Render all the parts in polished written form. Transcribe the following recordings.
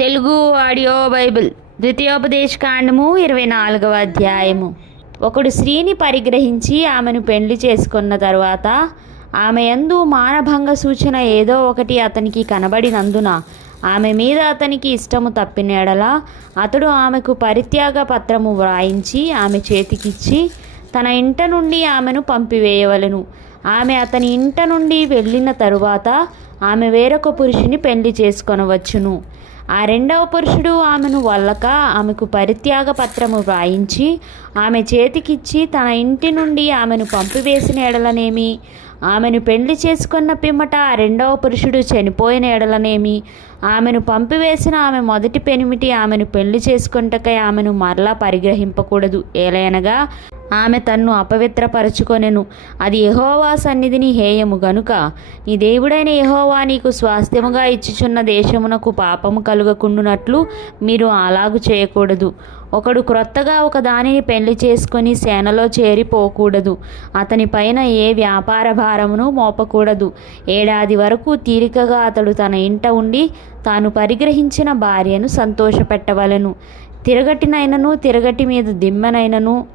Telugu audio Bible ద్వితీయోపదేశకాండము 24వ అధ్యాయము. ఒకడు స్త్రీని పరిగ్రహించి ఆమెను పెండ్లి చేసుకున్న తరువాత ఆమె యందు మానభంగ సూచన ఏదో ఒకటి అతనికి కనబడినందున ఆమె మీద అతనికి ఇష్టము తప్పిన ఎడల అతడు ఆమెకు పరిత్యాగ పత్రము వ్రాయించి ఆమె చేతికిచ్చి తన ఇంట నుండి ఆమెను పంపివేయవలెను. ఆమె అతని ఇంట నుండి వెళ్ళిన తరువాత ఆమె వేరొక పురుషుని పెళ్లి చేసుకొనవచ్చును. ఆ రెండవ పురుషుడు ఆమెను వల్లక ఆమెకు పరిత్యాగ పత్రము వ్రాయించి ఆమె చేతికిచ్చి తన ఇంటి నుండి ఆమెను పంపివేసిన ఎడలనేమి, ఆమెను పెళ్లి చేసుకున్న పిమ్మట ఆ రెండవ పురుషుడు చనిపోయిన ఎడలనేమి, ఆమెను పంపివేసిన ఆమె మొదటి పెనిమిటి ఆమెను పెళ్లి చేసుకొనుటకై ఆమెను మరలా పరిగ్రహింపకూడదు. ఏలయనగా ఆమె తన్ను అపవిత్రపరచుకొనెను. అది యెహోవా సన్నిధిని హేయము గనుక నీ దేవుడైన యెహోవా నీకు స్వాస్థ్యముగా ఇచ్చుచున్న దేశమునకు పాపము కలుగకుండునట్లు మీరు అలాగు చేయకూడదు. ఒకడు క్రొత్తగా ఒక దానిని పెళ్లి చేసుకొని సేనలో చేరిపోకూడదు. అతని పైన ఏ వ్యాపార భారమును మోపకూడదు. ఏడాది వరకు తీరికగా అతడు తన ఇంట ఉండి తాను పరిగ్రహించిన భార్యను సంతోషపెట్టవలెను. తిరగటినైనను తిరగటి మీద దిమ్మెనైనను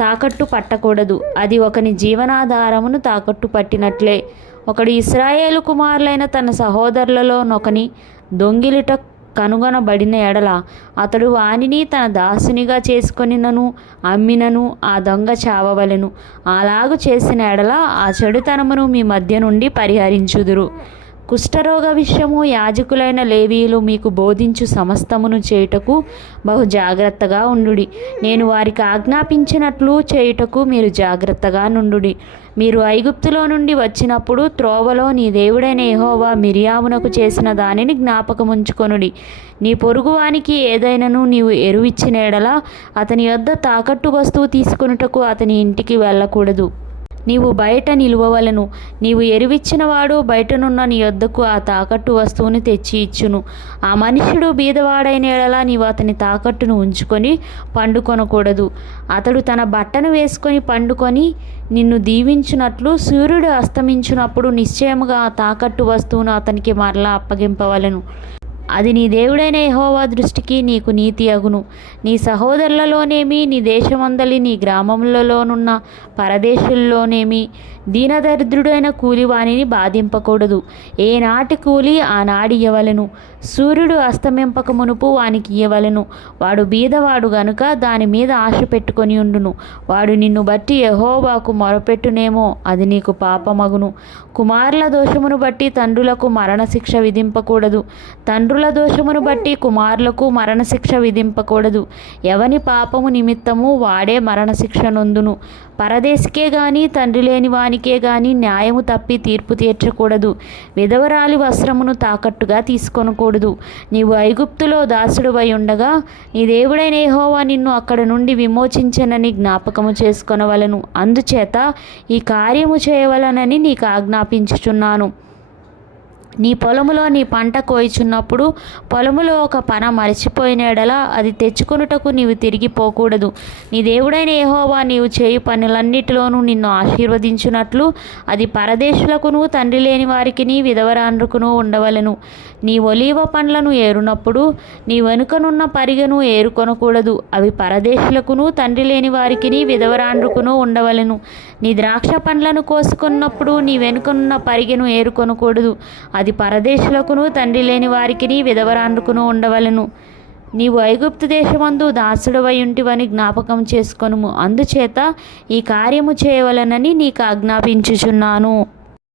తాకట్టు పట్టకూడదు. అది ఒకని జీవనాధారమును తాకట్టు పట్టినట్లే. ఒకడు ఇశ్రాయేలు కుమారులైన తన సహోదరులలో నొకని దొంగిలిట కనుగొనబడిన ఎడల అతడు వానిని తన దాసునిగా చేసుకొనినను అమ్మినను ఆ దొంగ చావవలెను. అలాగు చేసిన ఎడల ఆ చెడుతనమును మీ మధ్య నుండి పరిహరించుదురు. కుష్ఠరోగ విషయము యాజకులైన లేవీయులు మీకు బోధించు సమస్తమును చేయుటకు బహు జాగ్రత్తగా ఉండుడి. నేను వారికి ఆజ్ఞాపించినట్లు చేయుటకు మీరు జాగ్రత్తగా నుండుడి. మీరు ఐగుప్తులో నుండి వచ్చినప్పుడు త్రోవలో నీ దేవుడైన యెహోవా మిరియామునకు చేసిన దానిని జ్ఞాపకముంచుకొనుడి. నీ పొరుగువానికి ఏదైనాను నీవు ఎరువిచ్చిన ఎడల అతని యొద్ద తాకట్టు వస్తువు తీసుకొనుటకు అతని ఇంటికి వెళ్ళకూడదు. నీవు బయట నిలువవలను. నీవు ఎరువిచ్చినవాడు బయటనున్న నీ యొద్దకు ఆ తాకట్టు వస్తువుని తెచ్చి ఇచ్చును. ఆ మనుష్యుడు బీదవాడైన ఎడల నీవు అతని తాకట్టును ఉంచుకొని పండుకొనకూడదు. అతడు తన బట్టను వేసుకొని పండుకొని నిన్ను దీవించునట్లు సూర్యుడు అస్తమించినప్పుడు నిశ్చయముగా ఆ తాకట్టు వస్తువును అతనికి మరలా అప్పగింపవలెను. అది నీ దేవుడైన యెహోవా దృష్టికి నీకు నీతి అగును. నీ సహోదరులలోనేమి నీ దేశమందలి నీ గ్రామములలోనున్న పరదేశుల్లోనేమి దీనదరిద్రుడైన కూలివానిని బాధింపకూడదు. ఏనాటి కూలి ఆనాడు ఇయ్యవలెను. సూర్యుడు అస్తమింపక మునుపు వానికి ఇయ్యవలెను. వాడు బీదవాడు గనుక దాని మీద ఆశ పెట్టుకొని ఉండును. వాడు నిన్ను బట్టి యెహోవాకు మొరపెట్టునేమో అది నీకు పాపమగును. కుమారుల దోషమును బట్టి తండ్రులకు మరణశిక్ష విధింపకూడదు. తండ్రుల దోషమును బట్టి కుమారులకు మరణశిక్ష విధింపకూడదు. ఎవని పాపము నిమిత్తము వాడే మరణశిక్ష నొందును. పరదేశికే గాని తండ్రి లేని వానికే గాని న్యాయము తప్పి తీర్పు తీర్చకూడదు. విధవరాలి వస్త్రమును తాకట్టుగా తీసుకొనకూడదు. నీవు ఐగుప్తులో దాసుడువై ఉండగా నీ దేవుడైన యెహోవా నిన్ను అక్కడ నుండి విమోచించెనని జ్ఞాపకము చేసుకొనవలెను. అందుచేత ఈ కార్యము చేయవలనని నీకు ఆజ్ఞాపించుచున్నాను. నీ పొలములో నీ పంట కోయిచున్నప్పుడు పొలములో ఒక పన మరచిపోయిన ఎడల అది తెచ్చుకొనుటకు నీవు తిరిగిపోకూడదు. నీ దేవుడైన యెహోవా నీవు చేయు పనులన్నిటిలోనూ నిన్ను ఆశీర్వదించునట్లు అది పరదేశులకును తండ్రి లేని వారికిని విధవరాండ్రకును ఉండవలెను. నీ ఒలీవ పండ్లను ఏరునప్పుడు నీ వెనుకనున్న పరిగెను ఏరుకొనకూడదు. అవి పరదేశులకును తండ్రి లేని వారికిని విధవరాండ్రకును ఉండవలెను. నీ ద్రాక్ష పండ్లను కోసుకున్నప్పుడు నీ వెనుకనున్న పరిగెను ఏరుకొనకూడదు. అది పరదేశులకును తండ్రి లేని వారికిని విధవరాండ్రకును ఉండవలెను. నీవు ఐగుప్తు దేశమందు దాసుడవై ఉంటివని జ్ఞాపకం చేసుకొనుము. అందుచేత ఈ కార్యము చేయవలనని నీకు ఆజ్ఞాపించుచున్నాను.